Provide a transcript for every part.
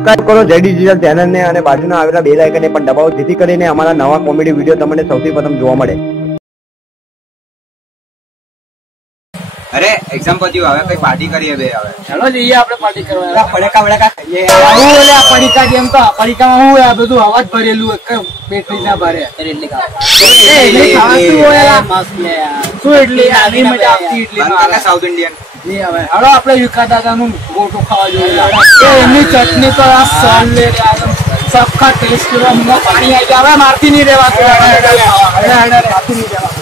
Subscribe કરો જય digital ચેનલને અને બાજુના આવેલા બેલ આઇકનને પણ દબાવો, જેથી કરીને અમારા નવા કોમેડી વિડીયો તમને સૌથી પ્રથમ જોવા મળે. અરે એક્ઝામ પછી હવે કઈ પાર્ટી કરીએ બે. હવે ચાલો જઈએ આપણે પાર્ટી કરવા. ફડકા ફડકા ખાઈએ. પડીકા જેમ તો પડીકામાં હું આ બધું અવાજ ભરેલું બેટરી ના ભરે શું એટલી આવી મજા આવતી એટલી સાઉથ ઇન્ડિયન. હવે હાલો આપણે વિકા દાદા નું ગોટો ખાવા જોઈએ. એમની ચટણી તો આ સર લે સખત ટેસ્ટ પાણી આવી ગયા. હવે મારતી નહીં રહેવાતું. મારતી નહીં રહેવાતું.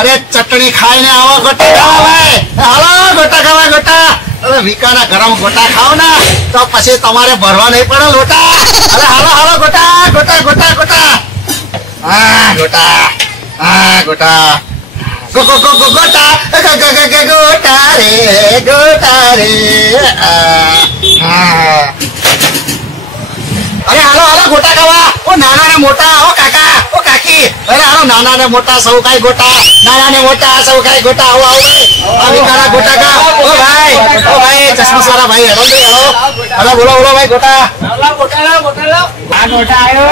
અરે ચટણી ખાઈને આવો ગોટા ખાવા ભાઈ. હાલો ગોટા ખાવા ગોટા. અરે વિકાના ગરમ ગોટા ખાવ ને તો પછી તમારે ભરવા નહીં પડે લોટા. અરે હાલો હાલો ગોટા ગોટા ગોટા ગોટા. હા ગોટા હા ગોટા ગોટા ગોટા રે ગોટા રે. અરે હાલો હાલો ગોટા ખાવા. ઓ નાના ને મોટા ઓ કાકા ઓ કાકી. અરે હાલો નાના ને મોટા સૌ ખાઈ ગોટા. નાના ને મોટા સૌ ખાઈ ગોટા. આવો આવો આ વિકારા ગોટા ખા. ઓ ભાઈ ચશ્મા સારા ભાઈ હેરો દે હાલો. હાલો બોલો બોલો ભાઈ ગોટા. ગોટા ગોટા લો. આ ગોટા આવ્યો.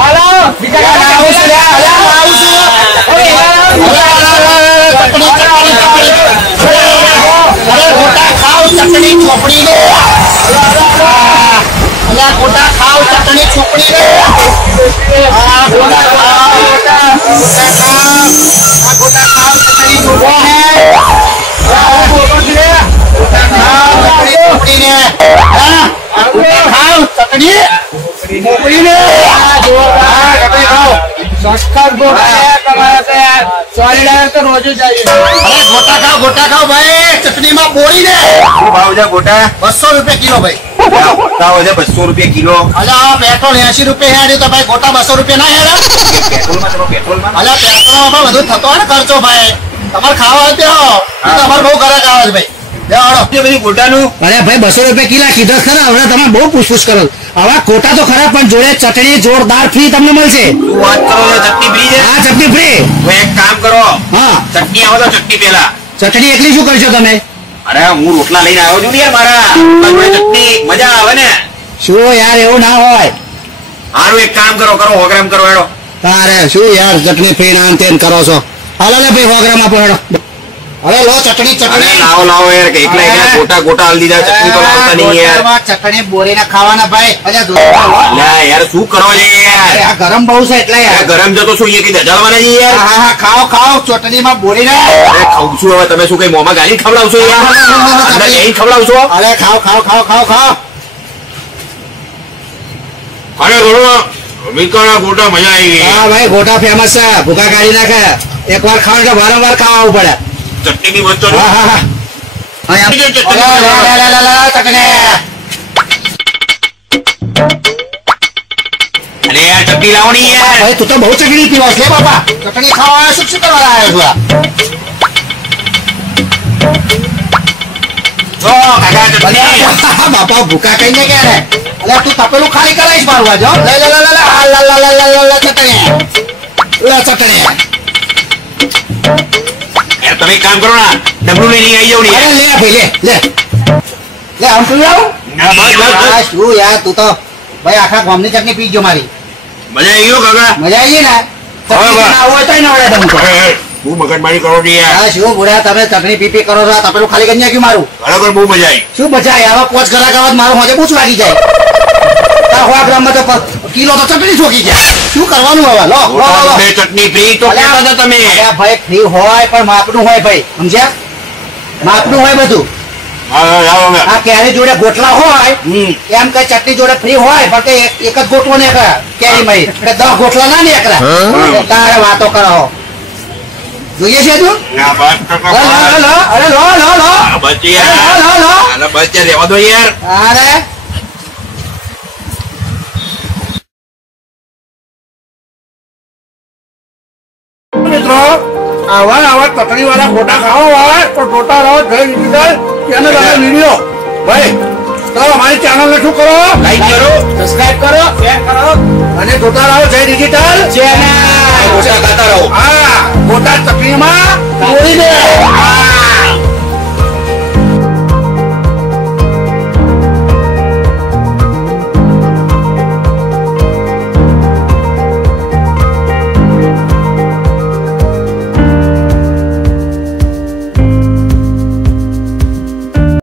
હાલો બીજા આવું છું આવું છું. ગોટા ખાવ ચટણી ચોપડી લે. ગોટા ખાવ ચટણી ચોપડી લે. ગોટા ખાવ ચટણી ગોટા ખાવ ભાઈ ચટણીમાં બોળી દે. શું ભાવ છે ગોટા? 200 રૂપિયા કિલો ભાઈ. ભાવ છે 200 રૂપિયા કિલો. અલા પેટ્રોલ 80 રૂપિયા હેડ્યું તો ભાઈ ગોટા 200 રૂપિયા ના હેડા. પેટ્રોલમાં ચલો પેટ્રોલમાં. અલા પેટ્રોલમાં પણ બધું થતો હોય ને ખર્ચો ભાઈ. તમારે ખાવા હોય તમારે બહુ ઘરાક આવે છે ભાઈ. બધી ગોટાનું અરે ભાઈ 200 રૂપિયા કિલા કીધો ખરા. હવે તમે બહુ પૂછપૂછ કરો. હવે કોટા તો ખરા પણ જોડે ચટણી જોરદાર ફ્રી તમને મળશે. શું વાત કરો છો? ચટણી ફ્રી છે? હા ચટણી ફ્રી. હવે એક કામ કરો, હા ચટણી આવો તો ચટણી પેલા. ચટણી એકલી શું કરશો તમે? અરે હું રોટલા લઈને આવ્યો છું ને યાર મારા. જોડે ચટણી મજા આવે ને. શું યાર એવું ના હોય. હારું એક કામ કરો 100 ગ્રામ કરો હેડો. તારે શું યાર ચટણી ફ્રી ના તેન કરો છો. હાલો ને ભાઈ 100 ગ્રામ આપો હેડો. હવે લો ચટણી અરે ચટણી લાવો યાર કે એકલા ગોટા ગોટા હાલ દીધા. ચટણી તો લાવતા નહીં યાર. ચટણી બોરીને ખાવાના ભાઈ. અલ્યા યાર શું કરો છો યાર? આ ગરમ બહુ છે એટલે યાર. ગરમ જતો શું એ કઈ દજાડવાના છે યાર? હા હા ખાઓ ખાઓ ચટણીમાં બોરીને. અરે ખાઉં છું હવે. તમે શું કઈ મોંમાં ગાળી ખવડાવશો યાર? અંદર જઈને ખવડાવશો? અરે ખાઓ ખાઓ ખાઓ ખાઓ ખાઓ. અરે ઘણો વિકાના ગોટા મજા આવી ગઈ. હા ભાઈ ગોટા ફેમસ છે. ભૂખા કાઢી નાખે. એકવાર ખાવ એટલે વારંવાર ખાવા પડે. ચટણી ની વચ્ચે હા હા હા. અરે યાર ચટણી લાવો ને યાર. ભાઈ તું તો બહુ ચટણી પીવા છે બાપા. ચટણી ખાવા શું શું કરવા આવ્યો જો કાકા ચટણી. છું બાપા ભૂખા કઈ ને ક્યારે. અલે તું તપેલું ખાલી કરાઈશ મારું આજો. લે લે લે લે લે ચટણી લે ચટણી. યાર તમે એક કામ કરો ને, ડબલું લઈને આવી જાવ ને અરે યાર. લે ભાઈ લે લે આમ તું આવ. ના બસ બસ શું યાર તું તો ભાઈ આખા ગામની ચટણી પી ગયો મારી. મજા આવી ગયો કાકા. મજા આવી ને. ચટણી ના હોય તોય નવડે તમે તો. શું મગજમારી કરો છો યાર? હા શું બુડા તમે ચટણી પી કરો છો. તપેલું ખાલી કરી નાખ્યું મારું. ખરેખર બહુ મજા આવી. શું બચાય આવા 5 ગ્રાહક આવત મારું હોજે પૂછ લાગી જાય. 100 ગ્રામમાં તો કિલો તો ચટણી ચોકી જાય. શું કરવાનું હવે? લો બે ચટણી ફ્રી તો કહેતા હતા તમે. અરે ભાઈ ફ્રી હોય પણ માપનું હોય ભાઈ. સમજ્યા? માપનું હોય બધું. આ કેરી જોડે ગોટલા હોય એમ કઈ ચટણી જોડે ફ્રી હોય પણ એક જ ગોટલો નીકળે કેરી માં એટલે 10 ગોટલા ના નીકળે. તારે વાતો કરો. જોઈએ છે તું? અરે લો રેવા દો યાર. અરે મિત્રો આવા ચટણી વાળા ગોટા ખાવા હોય તો ગોટા રહો જય ડિજિટલ એને તમે વિડીયો ભાઈ તો અમારી ચેનલ ને શું કરો લાઈક કરો સબસ્ક્રાઇબ કરો શેર કરો અને ગોટા રહો જય ડિજિટલ ચેનલ ગોટા ખાતા રહો હા ગોટા ચટણીમાં જોડી દે